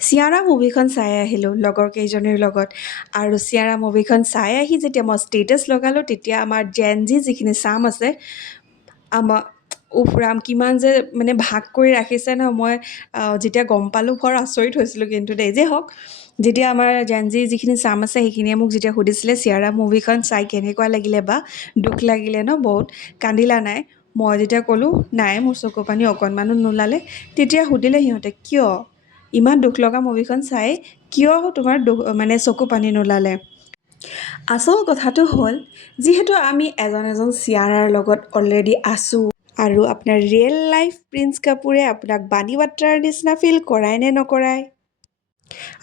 চিয়াৰা মুভিখন চাই আহিলোঁ লগৰ কেইজনীৰ লগত আৰু চিয়াৰা মুভিখন চাই আহি যেতিয়া মই ষ্টেটাছ লগালোঁ তেতিয়া আমাৰ জেন জি যিখিনি চাম আছে আমাৰ উফৰাম কিমান যে মানে ভাগ কৰি ৰাখিছে ন মই যেতিয়া গম পালোঁ বৰ আচৰিত হৈছিলোঁ কিন্তু দেই যে হওক যেতিয়া আমাৰ জেন জি যিখিনি চাম আছে সেইখিনিয়ে মোক যেতিয়া সুধিছিলে চিয়াৰা মুভিখন চাই কেনেকুৱা লাগিলে বা দুখ লাগিলে ন বহুত কান্দিলা নাই মই যেতিয়া ক'লোঁ নাই মোৰ চকু পানী অকণমানো নোলালে তেতিয়া সুধিলে সিহঁতে কিয় ইমান দুখ লগা মুভিখন চাই কিয় তোমাৰ দুখ মানে চকু পানী নোলালে আচল কথাটো হ'ল যিহেতু আমি এজন এজন চিয়াৰাৰ লগত অলৰেডি আছোঁ আৰু আপোনাৰ ৰিয়েল লাইফ প্ৰিন্স কাপুৰে আপোনাক বাণী বাত্ৰাৰ নিচিনা ফিল কৰাই নে নকৰাই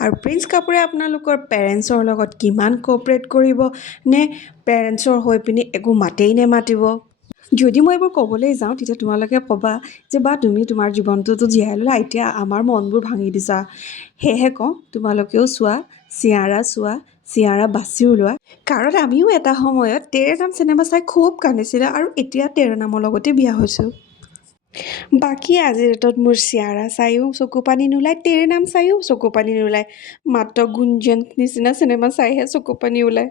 আৰু প্ৰিন্স কাপুৰে আপোনালোকৰ পেৰেণ্টছৰ লগত কিমান কোঅপাৰেট কৰিব নে পেৰেণ্টছৰ হৈ পিনি একো মাতেই নেমাতিব যদি মই এইবোৰ ক'বলৈ যাওঁ তেতিয়া তোমালোকে ক'বা যে বা তুমি তোমাৰ জীৱনটোতো জীয়াই ল'লা এতিয়া আমাৰ মনবোৰ ভাঙি দিছা সেয়েহে কওঁ তোমালোকেও চোৱা চিয়াৰা বাছি ওলোৱা কাৰণ আমিও এটা সময়ত তেৰে নাম চিনেমা চাই খুব কান্দিছিলোঁ আৰু এতিয়া তেৰে নামৰ লগতে বিয়া হৈছোঁ বাকী আজিৰ ডেটত মোৰ চিয়াৰা চায়ো চকু পানী নোলায় তেৰে নাম চায়ো চকু পানী নোলায় মাত্ৰ গুঞ্জন নিচিনা চিনেমা চাইহে চকু পানী ওলায়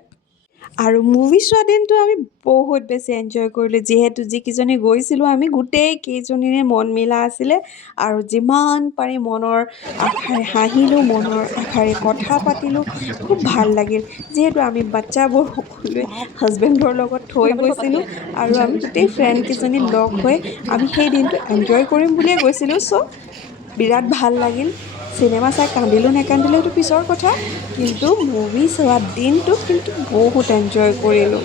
আৰু মুভি চোৱা দিনটো আমি বহুত বেছি এনজয় কৰিলোঁ যিহেতু যিকেইজনী গৈছিলোঁ আমি গোটেই কেইজনীৰে মন মিলা আছিলে আৰু যিমান পাৰি মনৰ আশাৰে হাঁহিলোঁ মনৰ আশাৰে কথা পাতিলোঁ খুব ভাল লাগিল যিহেতু আমি বাচ্চাবোৰ সকলোৱে হাজবেণ্ডৰ লগত থৈ গৈছিলোঁ আৰু আমি গোটেই ফ্ৰেণ্ডকেইজনী লগ হৈ আমি সেই দিনটো এনজয় কৰিম বুলিয়ে গৈছিলোঁ চ' বিৰাট ভাল লাগিল চিনেমা চাই কান্দিলোঁ নেকান্দিলোঁ সেইটো পিছৰ কথা কিন্তু মুভি চোৱা দিনটো কিন্তু বহুত এনজয় কৰিলোঁ